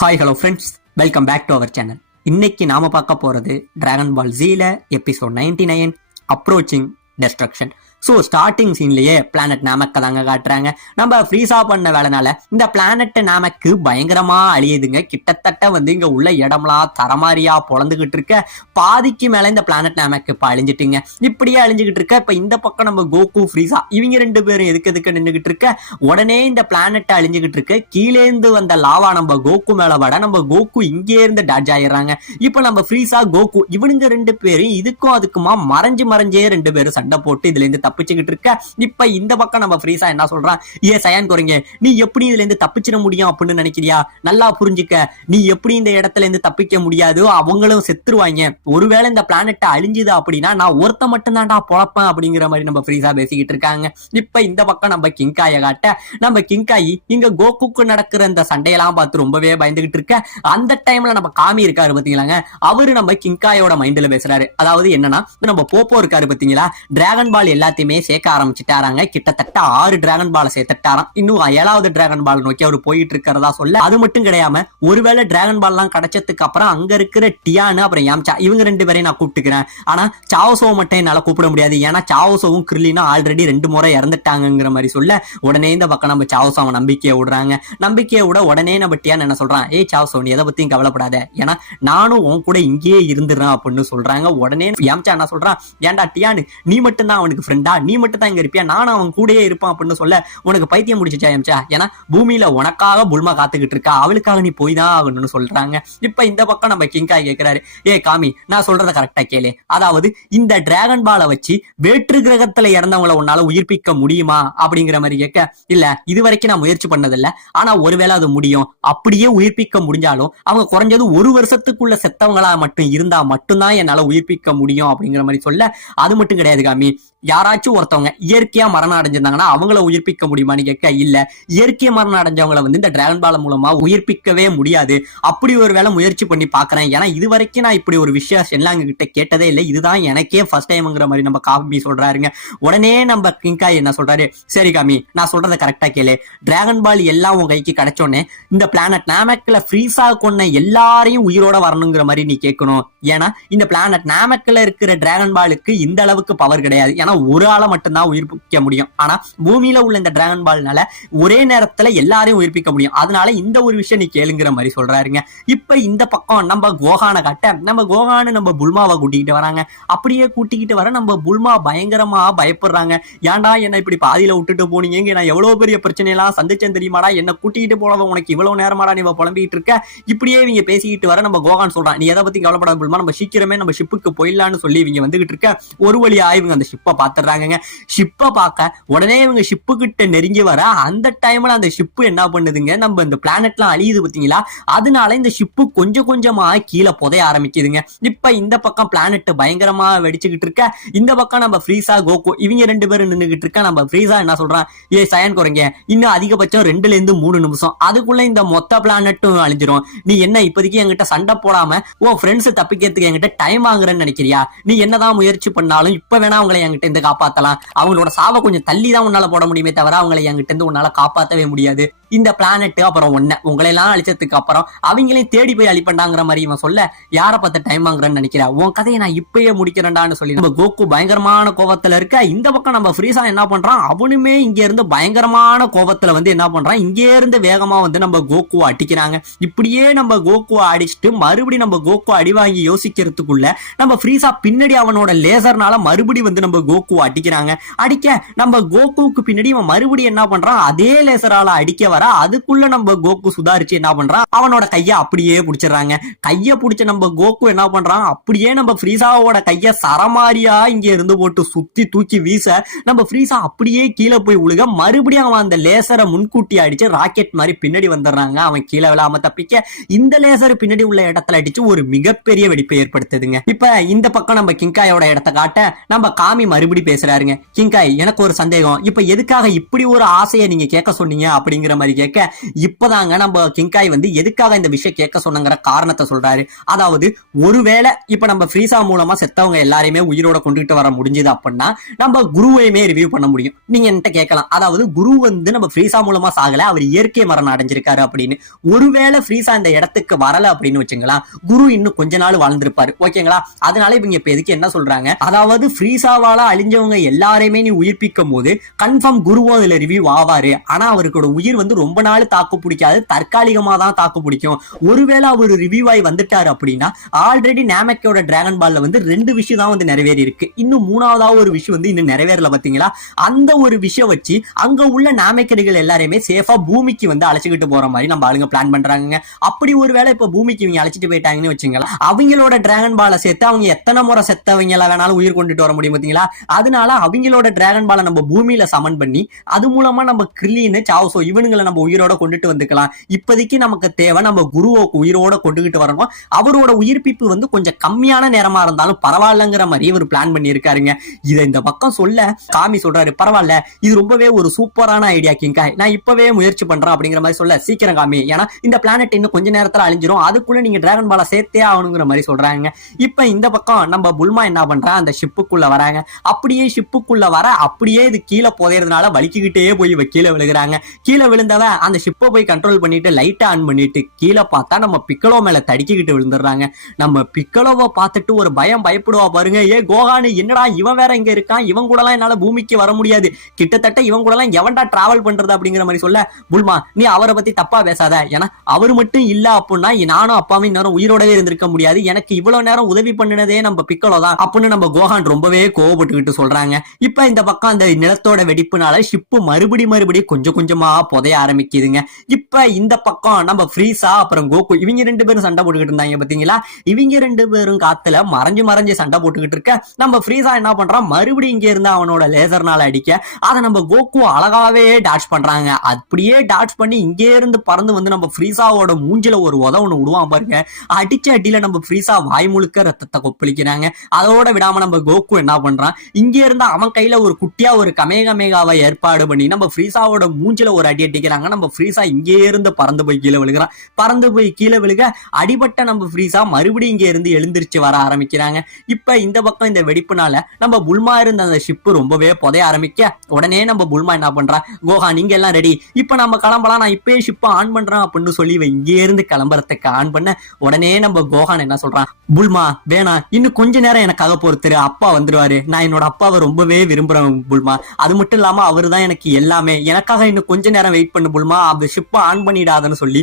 Hi hello friends, welcome back to our channel. இன்னைக்கு நாம பார்க்க போறது டிராகன் பால் ஜீல episode 99 approaching destruction. So starting சீன்லயே பிளானட் நாமக்க தாங்க காட்டுறாங்க. நம்ம ஃப்ரீஸா பண்ண வேலைனால இந்த பிளானட் நாமக்கு பயங்கரமா அழியுதுங்க. கிட்டத்தட்ட இங்க உள்ள இடம்லாம் தரமாரியா பொழந்துகிட்டு இருக்க. பாதிக்கு மேல இந்த பிளானட் நாமக்கு இப்ப அழிஞ்சிட்டுங்க. இப்படியே அழிஞ்சுகிட்டு இருக்க. இப்ப இந்த பக்கம் நம்ம கோகு ஃப்ரீஸா இவங்க ரெண்டு பேரும் எதுக்கு நின்றுகிட்டு இருக்க. உடனே இந்த பிளானட் அழிஞ்சுகிட்டு இருக்க. கீழேந்து வந்த லாவா நம்ம கோகு மேல வட நம்ம கோகு இங்கே இருந்து டாஜ் ஆயிடுறாங்க. இப்ப நம்ம ஃப்ரீஸா கோகு இவனுங்க ரெண்டு பேரும் இதுக்கும் அதுக்குமா மறைஞ்சே ரெண்டு பேரும் சண்டை போட்டு இதுல இருந்து தப்பிச்சுக்கிட்டு இருக்க. இப்ப இந்த பக்கம் நம்ம ஃப்ரீஸா என்ன சொல்றான், சயான் குறைங்க, நீ எப்படி இதுல இருந்து தப்பிச்சிட முடியும் அப்படின்னு நினைக்கிறியா? நல்லா புரிஞ்சுக்க, நீ எப்படி இந்த இடத்துல இருந்து தப்பிக்க முடியாதோ அவங்களும் செத்துருவாங்க. ஒருவேளை இந்த பிளானட் அழிஞ்சுது அப்படின்னா நான் ஒருத்த மட்டும் தான்டா பொழப்பேன் அப்படிங்கிற மாதிரி நம்ம ஃப்ரீஸா பேசிக்கிட்டு இருக்காங்க. இப்ப இந்த பக்கம் நம்ம கிங்காய காட்ட நம்ம கிங்காயி இங்க கோகுக்கு நடக்கிற இந்த சண்டையெல்லாம் பார்த்து ரொம்பவே பயந்துகிட்டு இருக்க. அந்த டைம்ல நம்ம காமி இருக்காரு பாத்தீங்களாங்க, அவரு நம்ம கிங்காயோட மைண்ட்ல பேசுறாரு. அதாவது என்னன்னா, நம்ம போப்போ இருக்காரு பாத்தீங்களா, டிராகன் பால் எல்லாத்தையுமே சேர்க்க ஆரம்பிச்சுட்டாராங்க. கிட்டத்தட்ட 6 டிராகன் பால் சேர்த்துட்டாராம். இன்னும் 7வது டிராகன் பால் நோக்கி அவர் போயிட்டு இருக்கிறதா சொல்ல. அது மட்டும் கிடையாம ஒருவேளை டிராகன் பால் எல்லாம் கிடைச்சதுக்கு அப்புறம் அங்க இருக்கிற டியானு அப்புறம் யாம்சா இவங்க ரெண்டு பேரையும் நான் கூப்பிட்டுக்கிறேன். ஆனா சாவோசோ மட்டும் என்னால கூப்பிட முடியாது, ஏன்னா சாவோசோவும் கிர்லினும் ஆல்ரெடி 2 முறை இறந்துட்டாங்கிற மாதிரி சொல்ல. உடனே இந்த பக்கம் நம்ம சாவோசோவை நம்பிக்கையை விடுறாங்க. நம்பிக்கையை விட உடனே நம்ம டியான் என்ன சொல்றான், சாவோசோ நீ எதை பத்தியும் கவலைப்படாத, ஏன்னா நானும் உன் கூட இங்கேயே இருந்துடுறேன் அப்படின்னு சொல்றாங்க. உடனே யாம்சா என்ன சொல்றான், ஏன்டா டியானு நீ மட்டும் தான் அவனுக்கு ஃப்ரெண்டா, நீ மட்டும் தான் இங்க இருப்பியா, நானும் அவன் கூடயே இருப்பான் அப்படின்னு சொல்ல. உனக்கு பைத்தியம் முடிச்சிச்சா எம்சா, ஏன்னா பூமியில உனக்காக புல்மா காத்துக்கிட்டு இருக்கா, அவளுக்காக நீ போய் தான் ஆகணும்னு சொல்றாங்க. இப்ப இந்த பக்கம் நம்ம கிங்காய் கேட்கிறாரு, காமி நான் சொல்றத கரெக்டா கேளு, அதாவது இந்த டிராகன் பாலை வச்சு வேற்று கிரகத்துல இறந்தவங்களை உன்னால உயிர்ப்பிக்க முடியுமா அப்படிங்கிற மாதிரி கேட்க, இல்ல இது வரைக்கும் நான் முயற்சி பண்ணதில்ல, ஆனா ஒருவேளை அது முடியும், அப்படியே உயிர்ப்பிக்க முடிஞ்சாலும் அவங்க குறைஞ்சது 1 வருஷத்துக்குள்ள செத்தவங்களா மட்டும் இருந்தா மட்டும்தான் என்னால உயிர்ப்பிக்க முடியும் அப்படிங்கிற மாதிரி சொல்ல. அது மட்டும் கிடையாது காமி, யாராச்சும் ஒருத்தவங்க இயற்கையா மரணம் அடைஞ்சிருந்தாங்கன்னா அவங்கள உயிர்ப்பிக்க முடியுமான்னு கேட்க, இல்ல இயற்கை மரணம் அடைஞ்சவங்களை இந்த டிராகன் பால் மூலமா உயிர்ப்பிக்கவே முடியாது, அப்படி ஒரு வேலை முயற்சி பண்ணி பாக்குறேன், ஏன்னா இது வரைக்கும் நான் இப்படி ஒரு விஷயம் எல்லாம் கிட்ட கேட்டதே இல்லை, இதுதான் எனக்கே ஃபர்ஸ்ட் டைம்ங்கிற மாதிரி நம்ம காமி சொல்றாருங்க. உடனே நம்ம கிங்காய் என்ன சொல்றாரு, சரி காமி நான் சொல்றத கரெக்டா கேளு, டிராகன் பால் எல்லாம் உன் கைக்கு கிடைச்சோன்னே இந்த பிளானட் நாமக்ல ஃப்ரீஸா கொண்ட எல்லாரையும் உயிரோட வரணுங்கிற மாதிரி நீ கேட்கணும், ஏன்னா இந்த பிளானட் நாமக்ல இருக்கிற டிராகன் பாலுக்கு இந்த அளவுக்கு பவர் கிடையாது, ஏன்னா ஒரு ஆளை மட்டும்தான் உயிர்ப்பிக்க முடியும், ஆனா பூமியில உள்ள இந்த டிராகன் பால்னால ஒரே நேரத்துல எல்லாரையும் உயிர்ப்பிக்க முடியும், அதனால இந்த ஒரு விஷயம் நீ கேளுங்கிற மாதிரி சொல்றாருங்க. இப்ப இந்த பக்கம் நம்ம கோகானை காட்ட நம்ம கோகானு நம்ம புல்மாவை கூட்டிக்கிட்டு வராங்க. அப்படியே கூட்டிக்கிட்டு வர நம்ம புல்மா பயங்கரமா பயப்படுறாங்க. ஏன்டா என்ன இப்படி பாதியில விட்டுட்டு போனீங்க, நான் எவ்வளவு பெரிய பிரச்சனை எல்லாம் சந்திச்சேன் தெரியுமாடா, என்ன கூட்டிக்கிட்டு போனவ உனக்கு இவ்வளவு நேரமாடா நீ புலம்பிக்கிட்டு இருக்க. இப்படியே இவங்க பேசிக்கிட்டு வர நம்ம கோகான் சொல்றான், நீ எதை பத்தி கவலைப்படாத புல்மா, நம்ம சீக்கிரமே நம்ம ஷிப்புக்கு போயிடலான்னு சொல்லி இவங்க வந்துகிட்டு இருக்க. ஒரு வழியா இவங்க அந்த ஷிப்பை பாத்துறாங்க. ஷிப்பை பார்க்க உடனே இவங்க ஷிப்பு கிட்ட நெருங்கி வர அந்த டைம்ல அந்த ஷிப்பு என்ன பண்ணுதுங்க, நம்ம இந்த பிளானட்லாம் அழியுது பாத்தீங்களா, அதனால இந்த ஷிப்பு கொஞ்சம் கொஞ்சமா கீழே புதைய ஆரம்பிக்குதுங்க. இப்ப இந்த பக்கம் பிளானட் பயங்கரமா வெடிச்சுக்கிட்டு இருக்க. இந்த பக்கம் நம்ம ஃப்ரீஸா கோகு இவங்க ரெண்டு பேரும் நின்றுகிட்டு இருக்க. நம்ம ஃப்ரீஸா என்ன சொல்றான், சயன் குறைங்க, இன்னும் அதிகபட்சம் 2 to 3 நிமிஷம் அதுக்குள்ள இந்த மொத்த பிளானட்டும் அழிஞ்சிரும், நீ என்ன இப்போதைக்கு என்கிட்ட சண்டை போடாம உன் ஃப்ரெண்ட்ஸ் தப்பிக்கிறதுக்கு என்கிட்ட டைம் வாங்குறேன்னு நினைக்கிறியா, நீ என்னதான் முயற்சி பண்ணாலும் இப்ப வேணா அவங்களை என்கிட்ட இருந்து காப்பாத்தலாம், அவங்களோட சாவை கொஞ்சம் தள்ளி தான் உன்னால போட முடியுமே தவிர அவங்களை என்கிட்ட இருந்து உன்னால காப்பாற்றவே முடியாது, இந்த பிளானட் அப்புறம் உங்களை எல்லாம் அழிச்சதுக்கு அப்புறம் அவங்களையும் தேடி போய் அழிப்பண்டாங்கிற மாதிரி இவன் சொல்ல. யாரை பார்த்து டைம் வாங்குறேன்னு நினைக்கிறா, உன் கதையை நான் இப்பயே முடிக்கிறேன்டான்னு சொல்லி நம்ம கோகு பயங்கரமான கோபத்துல இருக்க. இந்த பக்கம் நம்ம ஃப்ரீஸா என்ன பண்றான், அவனுமே இங்க இருந்து பயங்கரமான கோபத்துல என்ன பண்றான், இங்கே இருந்து வேகமா நம்ம கோகுவை அடிக்கிறாங்க. இப்படியே நம்ம கோகுவை அடிச்சுட்டு மறுபடியும் நம்ம கோகு அடி வாங்கி யோசிக்கிறதுக்குள்ள நம்ம ஃப்ரீஸா பின்னாடி அவனோட லேசர்னால மறுபடி நம்ம கோகுவை அடிக்கிறாங்க. அடிக்க நம்ம கோகுவுக்கு பின்னாடி இவன் மறுபடியும் என்ன பண்றான், அதே லேசரால அடிக்க வர. அதுக்குள்ள நம்ம கோகு சுதாரிச்சு என்ன பண்றான், அவனோட கைய அப்படியே பிடிச்சிடறாங்க. கைய பிடிச்ச நம்ம கோகு என்ன பண்றான், அப்படியே நம்ம ஃப்ரீஸாவோட கைய சரமாரியா இங்க இருந்து போட்டு சுத்தி தூக்கி வீச நம்ம ஃப்ரீஸா அப்படியே கீழே போய் உழுக. மறுபடியும் அவன் அந்த லேசரை முன்கூட்டி அடிச்சு ராக்கெட் மாதிரி பின்னாடி வந்துடுறாங்க. அவன் கீழே விழாம தப்பிக்க இந்த லேசர் பின்னாடி உள்ள இடத்துல அடிச்சு ஒரு மிகப்பெரிய வெடிப்பை ஏற்படுத்துதுங்க. இப்ப இந்த பக்கம் நம்ம கிங்காயோட இடத்தை காட்ட நம்ம காமி மறுபடி பேசுறாருங்க. கிங்காய் எனக்கு ஒரு சந்தேகம், இப்ப எதுக்காக இப்படி ஒரு ஆசையை நீங்க கேட்க சொன்னீங்க அப்படிங்கிற மாதிரி மாதிரி கேட்க, இப்பதாங்க நம்ம கிங்காய் வந்து எதுக்காக இந்த விஷயம் கேட்க சொன்னங்கிற காரணத்தை சொல்றாரு. அதாவது ஒருவேளை இப்ப நம்ம ஃப்ரீசா மூலமா செத்தவங்க எல்லாரையுமே உயிரோட கொண்டுகிட்டு வர முடிஞ்சது அப்படின்னா நம்ம குருவையுமே ரிவ்யூ பண்ண முடியும். நீங்க என்கிட்ட கேட்கலாம், அதாவது குரு வந்து நம்ம ஃப்ரீசா மூலமா சாகல, அவர் இயற்கை மரணம் அடைஞ்சிருக்காரு அப்படின்னு. ஒருவேளை ஃப்ரீசா இந்த இடத்துக்கு வரல அப்படின்னு வச்சுங்களா, குரு இன்னும் கொஞ்ச நாள் வாழ்ந்திருப்பாரு. ஓகேங்களா? அதனால இவங்க இப்ப எதுக்கு என்ன சொல்றாங்க, அதாவது ஃப்ரீசாவால அழிஞ்சவங்க எல்லாரையுமே நீ உயிர்ப்பிக்கும் போது கன்ஃபார்ம் குருவும் அதுல ரிவ்யூ ஆவாரு. ஆனா அவருக்கோட உயிர் வந்து ரொம்ப நாள் தாக்கு பிடிக்காது, தற்காலிகமா தான் தாக்கு பிடிக்கும். ஒருவேளை அவர் ரிவ்யூ ஆகி வந்துட்டாரு அப்படின்னா ஆல்ரெடி நாமக்கோட டிராகன் பால்ல வந்து 2 விஷயம் தான் வந்து நிறைவேறி இருக்கு. இன்னும் 3வது ஒரு விஷயம் வந்து இன்னும் நிறைவேறல. பாத்தீங்களா? அந்த ஒரு விஷயம் வச்சு அங்க உள்ள நாமக்கடிகள் எல்லாரையுமே சேஃபா பூமிக்கு வந்து அழைச்சிக்கிட்டு போற மாதிரி நம்ம ஆளுங்க பிளான் பண்றாங்க. அப்படி ஒருவேளை இப்ப பூமிக்கு இவங்க அழைச்சிட்டு போயிட்டாங்கன்னு வச்சுங்களா, அவங்களோட டிராகன் பாலை சேர்த்து அவங்க எத்தனை முறை செத்தவங்க எல்லாம் வேணாலும் உயிர் கொண்டுட்டு வர முடியும். பாத்தீங்களா? அதனால அவங்களோட டிராகன் பாலை நம்ம பூமியில சமன் பண்ணி அது மூலமா நம்ம கிரில்லின்னு சாவ்சோ இவனுங்களை நம்ம உயிரோட கொண்டுட்டு வந்துக்கலாம். இப்போதைக்கு நமக்கு தேவை நம்ம குருவை உயிரோட கொண்டுகிட்டு வரணும். அவரோட உயிர்ப்பிப்பு வந்து கொஞ்சம் கம்மியான நேரமா இருந்தாலும் பரவாயில்லங்கிற மாதிரி ஒரு பிளான் பண்ணி இருக்காருங்க. இதை இந்த பக்கம் சொல்ல காமி சொல்றாரு, பரவாயில்ல, இது ரொம்பவே ஒரு சூப்பரான ஐடியா கிங்காய், நான் இப்பவே முயற்சி பண்றேன் அப்படிங்கிற மாதிரி சொல்ல, சீக்கிரம் காமி, ஏன்னா இந்த பிளானட் இன்னும் கொஞ்ச நேரத்துல அழிஞ்சிரும், அதுக்குள்ள நீங்க டிராகன் பாலை சேர்த்தே ஆகணுங்கிற மாதிரி சொல்றாங்க. இப்ப இந்த பக்கம் நம்ம புல்மா என்ன பண்றா, அந்த ஷிப்புக்குள்ள வராங்க. அப்படியே ஷிப்புக்குள்ள வர அப்படியே இது கீழே போதறதுனால வலிக்கிட்டே போய் கீழே விழுகிறாங்க. கீழே விழுந்தவ அந்த ஷிப்பை போய் கண்ட்ரோல் பண்ணிட்டு லைட் ஆன் பண்ணிட்டு கீழே பார்த்தா நம்ம பிக்கலோ மேல தடுக்கிக்கிட்டு விழுந்துடுறாங்க. நம்ம பிக்கலோவை பார்த்துட்டு ஒரு பயப்படுவா பாருங்க, ஏ கோகானு என்னடா இவன் வேற இங்க இருக்கான், இவன் கூட எல்லாம் என்னால பூமிக்கு வர முடியாது, கிட்டத்தட்ட இவன் கூட எல்லாம் எவன்டா டிராவல் பண்றது அப்படிங்கிற மாதிரி சொல்ல, புல்மா நீ அவரை பத்தி தப்பா பேசாத, ஏன்னா அவர் மட்டும் இல்ல அப்படின்னா நானும் அப்பாவும் நேரம் உயிரோடவே இருந்திருக்க முடியாது, எனக்கு இவ்வளவு நேரம் உதவி பண்ணினதே நம்ம பிக்கலோ தான் அப்படின்னு நம்ம கோகான் ரொம்பவே கோவப்பட்டுக்கிட்டு சொல்றாங்க. இப்ப இந்த பக்கம் அந்த நிலத்தோட வெடிப்புனால ஷிப்பு மறுபடி கொஞ்சம் கொஞ்சமா புதைய ஆரம்பிக்குதுங்க. இப்ப இந்த பக்கம் நம்ம ஃப்ரீசா அப்புறம் கோகு இவங்க 2 பேரும் சண்டை போட்டுக்கிட்டு இருந்தாங்க. பாத்தீங்களா? இவங்க 2 பேரும் காத்துல மறைஞ்சு சண்டை போட்டுக்கிட்டு இருக்க நம்ம ஃப்ரீசா என்ன பண்றான், மறுபடியும் இங்க இருந்து அவனோட லேசர்னால அடிக்க அதை நம்ம கோகு அழகாவே டாட்ச் பண்றாங்க. அப்படியே டாட்ச் பண்ணி இங்கே இருந்து பறந்து வந்து நம்ம ஃப்ரீசாவோட மூஞ்சில ஒரு உதவொன்னு விடுவான் பாருங்க. அடிச்ச அடியில நம்ம ஃப்ரீசா வாய் முழுக்க ரத்தத்தை கொப்பளிக்கிறாங்க. அதோட விடாம நம்ம கோகு என்ன பண்றான், இங்க இருந்து அவன் கையில ஒரு குட்டியா ஒரு கமேகமேகாவை ஏற்பாடு பண்ணி நம்ம ஃப்ரீசாவோட மூஞ்சில ஒரு அடி அடிக்கிறாங்க. நம்ம ஃப்ரீசா இங்கே இருந்து பறந்து போய் கீழே விழுகிறான். பறந்து போய் கீழே விழுக அடிபட்ட நம்ம ஃப்ரீசா மறுபடியும் இங்க இருந்து எழுந்திருச்சு வர ஆரம்பிக்கிறாங்க. இப்ப இந்த பக்கம் இந்த வெடிப்புனால நம்ம புல்மா இருந்த அந்த ஷிப்பு ரொம்பவே புதைய ஆரம்பிக்க உடனே நம்ம புல்மா என்ன பண்றா, கோகா நீங்க எல்லாம் ரெடி, இப்ப நம்ம கிளம்பலாம், நான் இப்பயே ஷிப்பை ஆன் பண்றேன் அப்படின்னு சொல்லி இங்கே இருந்து கிளம்புறதுக்கு ஆன் பண்ண உடனே நம்ம கோகான் என்ன சொல்றான், புல்மா வேணாம், இன்னும் கொஞ்ச நேரம் எனக்காக பொறுத்துரு, அப்பா வந்துருவாரு, நான் என்னோட அப்பாவை ரொம்பவே விரும்புறேன் புல்மா, அது மட்டும் இல்லாம அவரு தான் எனக்கு எல்லாமே, எனக்காக இன்னும் கொஞ்ச நேரம் வெயிட் பண்ணு புல்மா, அந்த ஷிப்பை ஆன் பண்ணிடாதுன்னு சொல்லி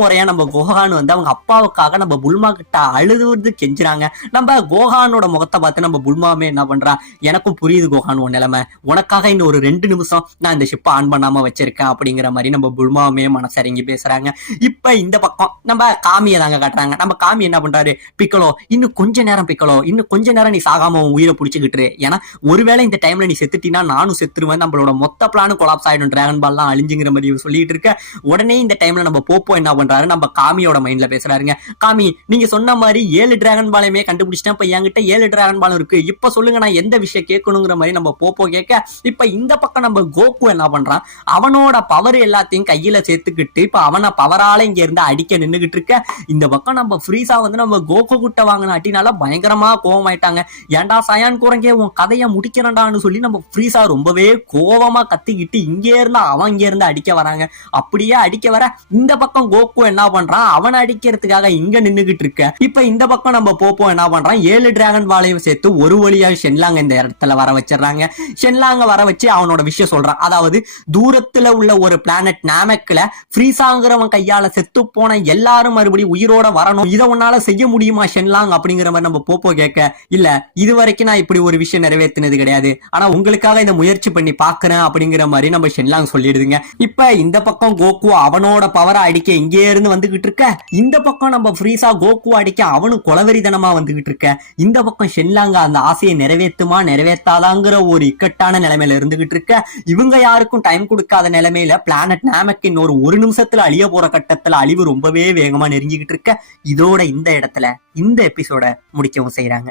முறையா நம்ம கோகான் வந்து அவங்க அப்பாவுக்காக நம்ம புல்மா கிட்ட அழுது கெஞ்சுறாங்க. நம்ம கோகானோட முகத்தை பார்த்து நம்ம புல்மாவே என்ன பண்றா, எனக்கும் புரியுது கோகான் உன் நிலைமை, உனக்காக இன்னும் ஒரு 2 நிமிஷம் நான் இந்த ஷிப்பை ஆன் பண்ணாம வச்சிருக்கேன் அப்படிங்கிற மாதிரி நம்ம புல்மாவே மனசரங்கி பேசுறாங்க. இப்ப இந்த பக்கம் நம்ம காமியை தாங்க காட்டுறாங்க. நம்ம காமி என்ன பண்றாரு, பிக்கலோ இன்னும் கொஞ்ச நேரம், பிக்கலோ இன்னும் கொஞ்ச நேரம் நீ சாகாம உன் உயிரை பிடிச்சிக்கிட்டு, ஏன்னா ஒருவேளை இந்த டைம்ல நீ செத்துட்டீனா நானும் செத்துருவேன், நம்மளோட மொத்த பிளானும் கொலாப்ஸ் ஆயிடும், டிராகன் பால் தான் அழிஞ்சுங்கிற மாதிரி சொல்லிட்டு இருக்க உடனே இந்த டைம்ல நம்ம போப்போ என்ன பண்றாரு, நம்ம காமியோட மைண்ட்ல பேசுறாருங்க. காமி நீங்க சொன்ன மாதிரி 7 டிராகன் பாலையுமே கண்டுபிடிச்சிட்டேன், இப்ப என்கிட்ட 7 டிராகன் பாலும் இருக்கு, இப்ப சொல்லுங்க நான் எந்த விஷயம் கேட்கணுங்கிற மாதிரி நம்ம போப்போ கேட்க, இப்ப இந்த பக்கம் நம்ம கோகு என்ன பண்றான், அவனோட பவர் எல்லாத்தையும் கையில சேர்த்துக்கிட்டு இப்ப அவனை பவரால இங்க இருந்து அடிக்க நின்னுகிட்டு இருக்க. இந்த பக்கம் நம்ம ஃப்ரீசா வந்து நம்ம கோகு கிட்ட வாங்கின அட்டினால பயங்கரமா கோவமாயிட்டாங்க. ஏன்டா சயான் குரங்கே உன் கதையை முடிக்கிறேன்டான்னு சொல்லி நம்ம ஃப்ரீசா ரொம்பவே கோவமா கத்திக்கிட்டு இங்கே இருந்து அவன் இங்க இருந்து அடிக்க வராங்க. அப்படியே அடிக்க வர இந்த பக்கம் கோகு என்ன பண்றான், அவனை அடிக்கிறதுக்காக இங்க நின்னுகிட்டு இருக்க. இப்ப இந்த பக்கம் நம்ம போப்போ என்ன பண்றான், 7 டிராகன் பாலையும் சேர்த்து ஒரு வழியா ஷென்லாங் இந்த இடத்துல வர வச்சிடறாங்க. ஷென்லாங்க வர வச்சு அவனோட விஷயம் சொல்றான், அதாவது தூரத்துல உள்ள ஒரு பிளானட் நாமக்ல ஃப்ரீசாங்கிறவன் கையால செத்து போன எல்லாரும் மறுபடியும் உயிரோட வரணும், இதை உன்னால செய்ய முடியுமா ஷென்லாங் அப்படிங்கிற மாதிரி நம்ம போப்போ கேட்க, இல்ல இது வரைக்கும் நான் இப்படி ஒரு விஷயம் நிறைவேற்றினது கிடையாது, ஆனா உங்களுக்காக இந்த முயற்சி பண்ணி பாக்குறேன் அப்படிங்கிற மாதிரி நம்ம ஷென்லாங் சொல்லிடுதுங்க. இப்ப இந்த பக்கம் கோகு அவனோட பவரை அடிக்க இங்கே இருந்து வந்துகிட்டு இருக்க, இந்த பக்கம் நம்ம ஃப்ரீசா கோகு அடிக்க அவனும் கொலவெறிதனமா வந்துகிட்டு இருக்க. இந்த பக்கம் ஷென்லாங்க அந்த ஆசையை நிறைவேற்றுமா நிறைவேற்றாதாங்கிற ஒரு இக்கட்டான நிலைமையில இருந்துகிட்டு இருக்க. இவங்க யாருக்கும் டைம் கொடுக்காத நிலைமையில பிளானட் நாமக்கின் ஒரு நிமிஷத்துல அழிய போற கட்டத்துல அழிவு ரொம்பவே வேகமா நெருங்கிக்கிட்டு இருக்க. இதோட இந்த இடத்துல இந்த எபிசோட முடிக்கவும் செய்யறாங்க.